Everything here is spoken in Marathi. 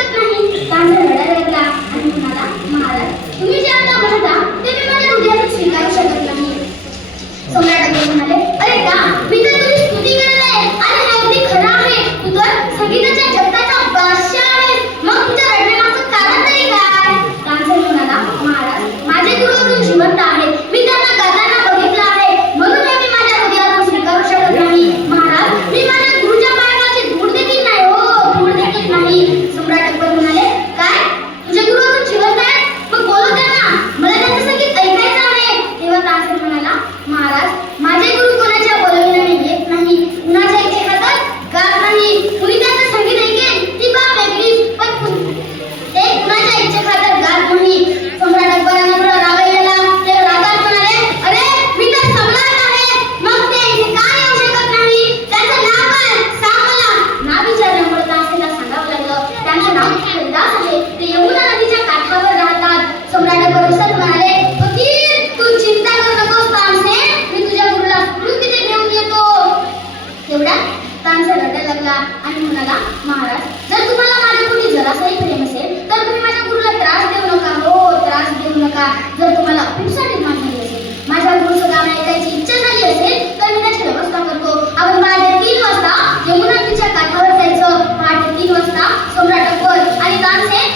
शकत नाही. तांजा रडायला लागला आणि म्हणाला, महाराज, तुम्ही जे आता म्हणता ते मी माझ्या हृदयात स्वीकारू शकत नाही. सम्राट अकबर म्हणाले, अरे का, मी तर तुझी स्तुती करत आहे आणि हे अगदी खरं आहे. तू तर संगीताच्या जगताचा बादशाह आहेस. मग तुझ्या रडण्यामागचं कारण तरी काय? तांजा म्हणाला, महाराज, माझे गुरु अजून जिवंत आहेत. मी त्यांना गाताना बघितलं आहे, म्हणून हे मी माझ्या हृदयात स्वीकारू शकत नाही. महाराज, मी माझ्या गुरुच्या पायाखालची धूळ देखील नाही, हो, धूळ देखील नाही. सम्राट अकबर म्हणाले, काय, तुझे गुरु अजून जिवंत आहेत? मग बोलू त्यांना, मला त्यांचं संगीत ऐकायचं आहे. तेव्हा तांजा म्हणाला, महाराज, माझे गुरु कोणाच्या बोलविण्याने येत नाही, कुणाच्या इच्छेखातर गात नाही. कुणी त्यांचं संगीत ऐकेल ती बाब वेगळीच, पण ते कुणाच्या इच्छेखातर गात नाही. सम्राट अकबरांना थोडा राग आला. ते रागात म्हणाले, अरे, मी तर सम्राट आहे, मग ते इथे का येऊ शकत नाही? त्यांचं नाव काय, सांग मला. नाव विचारल्यामुळे तांसेला सांगावं लागलं. त्यांचं नाव हरिदास आहे. ते यमुना नदीच्या काठावर राहतात. सम्राट अकबर हसत म्हणाले, फकीर, तू चिंता करू नकोस तांसे, मी तुझ्या गुरुला सुखरूप तिथे घेऊन येतो. तेवढ्यात तांजा रडायला लागला आणि म्हणाला, महाराज, जर तुम्हाला माझ्यापुढे जरासाही प्रेम असेल तर तुम्ही माझ्या गुरुला त्रास देऊ नका, हो, त्रास देऊ नका. जर तुम्हाला अपेक्षा निर्माण झाली असेल, माझ्या गुरुचं गाणं ऐकायची इच्छा झाली असेल तर मी त्याची व्यवस्था करतो. आपण पहाटे 3 वाजता यमुना नदीच्या काठावर जायचं. पहाटे 3 वाजता सम्राट अकबर आणि तांसे